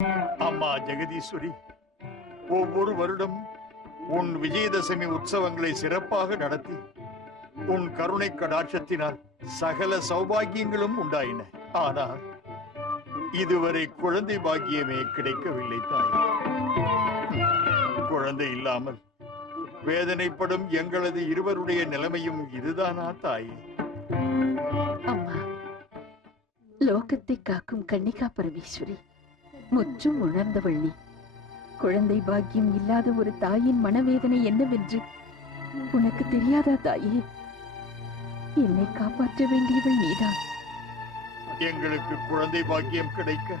அம்மா ஜெகதீஸ்வரி, ஒவ்வொரு வருடம் உன் விஜயதசமி உற்சவங்களை சிறப்பாக நடத்தி உன் கருணை கடாட்சத்தினால் சகல சௌபாகியங்களும் உண்டாயின. ஆனால் இதுவரை குழந்தை பாக்கியமே கிடைக்கவில்லை தாய். குழந்தை இல்லாமல் வேதனைப்படும் எங்களது இருவருடைய நிலைமையும் இதுதானா தாய்? அம்மா, லோகத்தை காக்கும் கன்னிகா பரமேஸ்வரி, முற்றும் உணர்ந்தவள் நீ. குழந்தை பாக்கியம் இல்லாத ஒரு தாயின் மனவேதனை என்னவென்று உனக்கு தெரியாதா தாயே? என்னை காப்பாற்ற வேண்டியவள் நீதான். எங்களுக்கு குழந்தை பாக்கியம் கிடைக்க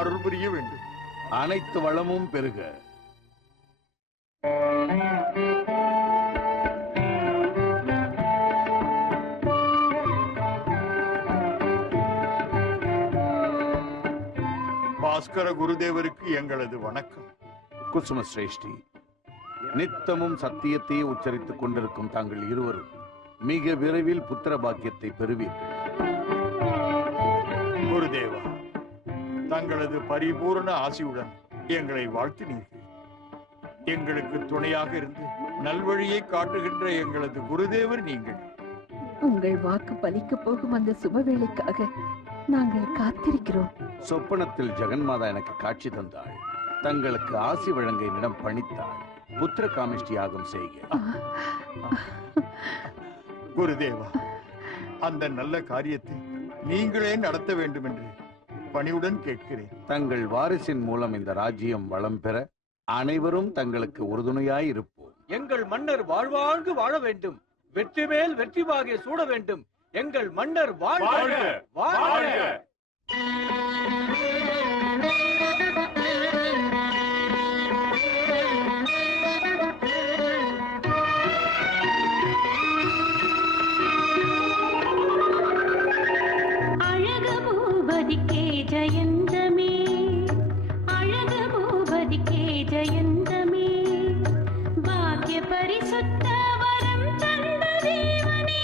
அருள் புரிய வேண்டும். அனைத்து வளமும் பெருக. பாஸ்கர குருதேவருக்கு எங்களது வணக்கம். குசும சிரேஷ்டி, நித்தமும் சத்தியத்தையே உச்சரித்துக் கொண்டிருக்கும் தாங்கள் இருவரும் மிக விரைவில் புத்திர பாக்கியத்தை பெறுவீர்கள். குருதேவா, தங்களது பரிபூரண ஆசியுடன் எங்களை வாழ்த்தினீர்கள். எங்களுக்கு துணையாக இருந்து நல்வழியை காட்டுகின்ற எங்களது குருதேவர் நீங்கள். உங்கள் வாக்கு பலிக்க போகும் அந்த சுபவேளைக்காக நாங்கள் காத்திருக்கிறோம். சொப்பனத்தில் ஜெகன்மாதா எனக்கு காட்சி தந்தாள். தங்களுக்கு ஆசி வழங்க என்னிடம் பணித்தாள். புத்திர காமிஷ்டி யாகம் செய்க. குருதேவா, அந்த நல்ல காரியத்தை நீங்களே நடத்த வேண்டும் என்று பணிவுடன் கேட்கிறேன். தங்கள் வாரிசின் மூலம் இந்த ராஜ்யம் வளம் பெற அனைவரும் தங்களுக்கு உறுதுணையாய் இருப்போம். எங்கள் மன்னர் வாழ்வாழ்ந்து வாழ வேண்டும். வெற்றி மேல் வெற்றி வாகை சூட வேண்டும். எங்கள் மன்னர் வாழ்க வாழ்க. அழகு பூபதிக்கே ஜெயந்தமே, அழகு பூபதிக்கே ஜெயந்தமே, பாக்ய பரிசுத்த வரம் தந்த தேவனே.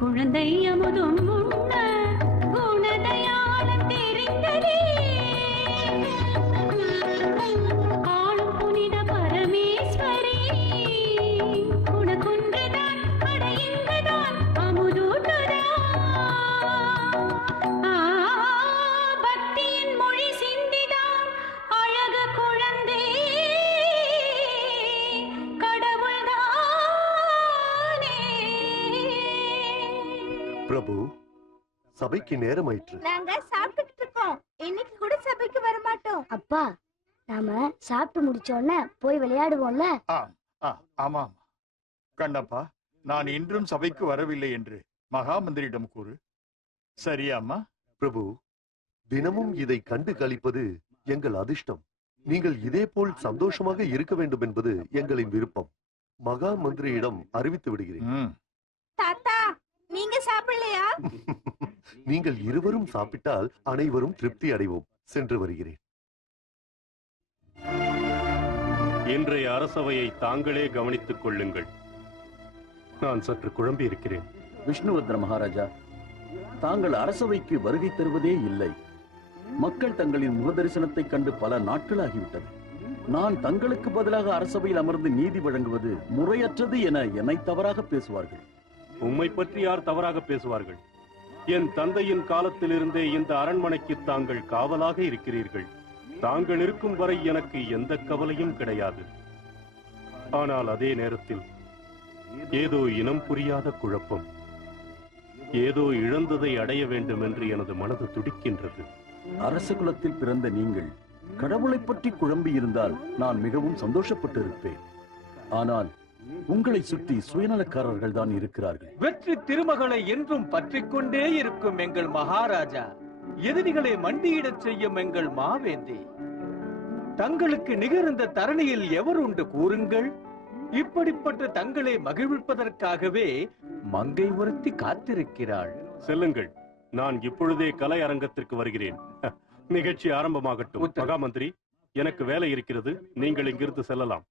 குழந்தை அமுதும் உண்ண குணதயாளம் தெரிந்ததே. ஆளும் புனித பரமேஸ்வரி உனக்குன்றுதான் அடையுங்கதான் அமுதூட்டுதான். பக்தியின் மொழி சிந்திதான் அழகு குழந்தை கடவுள்தானே. பிரபு, சபைக்கு நேரமாயிற்று. நாங்க சாப்பிட்டுக்கிட்டு இருக்கோம். இன்னைக்கு கூட சபைக்கு வர மாட்டோம். அப்பா, நாம சாப்பிட்டு முடிச்ச உடனே போய் விளையாடுவோம்ல. ஆமாம் கண்ணப்பா, நான் இன்றும் சபைக்கு வரவில்லை என்று மகாமந்திரியிடம் கூறு. சரியாம்மா? பிரபு, தினமும் இதை கண்டு களிப்பது எங்கள் அதிர்ஷ்டம். நீங்கள் இதே போல் சந்தோஷமாக இருக்க வேண்டும் என்பது எங்களின் விருப்பம். மகா மந்திரியிடம் அறிவித்து விடுகிறேன். தாத்தா, நீங்க சாப்பிடலையா? நீங்கள் இருவரும் சாப்பிட்டால் அனைவரும் திருப்தி அடைவோம். சென்று வருகிறேன். இன்றைய அரசவையை தாங்களே கவனித்துக் கொள்ளுங்கள். நான் சற்று குழம்பி இருக்கிறேன். விஷ்ணுவர்தன மகாராஜா, தாங்கள் அரசவைக்கு வருகை தருவதே இல்லை. மக்கள் தங்களின் முகதரிசனத்தை கண்டு பல நாட்களாகிவிட்டது. நான் தங்களுக்கு பதிலாக அரசவையில் அமர்ந்து நீதி வழங்குவது முறையற்றது என என்னை தவறாக பேசுவார்கள். உம்மை பற்றி யார் தவறாக பேசுவார்கள்? என் தந்தையின் காலத்திலிருந்தே இந்த அரண்மனைக்கு தாங்கள் காவலாக இருக்கிறீர்கள். தாங்கள் இருக்கும் வரை எனக்கு எந்த கவலையும் கிடையாது. ஆனால் அதே நேரத்தில் ஏதோ இனம் புரியாத குழப்பம், ஏதோ இழந்ததை அடைய வேண்டும் என்று எனது மனது துடிக்கின்றது. அரச குலத்தில் பிறந்த நீங்கள் கடவுளை பற்றி குழம்பி இருந்தால் நான் மிகவும் சந்தோஷப்பட்டு இருப்பேன். ஆனால் உங்களை சுற்றி சுயநலக்காரர்கள் தான் இருக்கிறார்கள். வெற்றி திருமகளை என்றும் பற்றிக் கொண்டே இருக்கும் எங்கள் மகாராஜா, எதிரிகளை மண்டியிடச் செய்யும் எங்கள் மாவேந்தி, தங்களுக்கு நிகழ்ந்த தரணியில் எவர் உண்டு கூறுங்கள்? இப்படிப்பட்ட தங்களை மகிழ்விப்பதற்காகவே மங்கை ஒருத்தி காத்திருக்கிறாள். செல்லுங்கள், நான் இப்பொழுதே கலை அரங்கத்திற்கு வருகிறேன். நிகழ்ச்சி ஆரம்பமாகட்டும். மகாமந்திரி, எனக்கு வேலை இருக்கிறது. நீங்கள் இங்கிருந்து செல்லலாம்.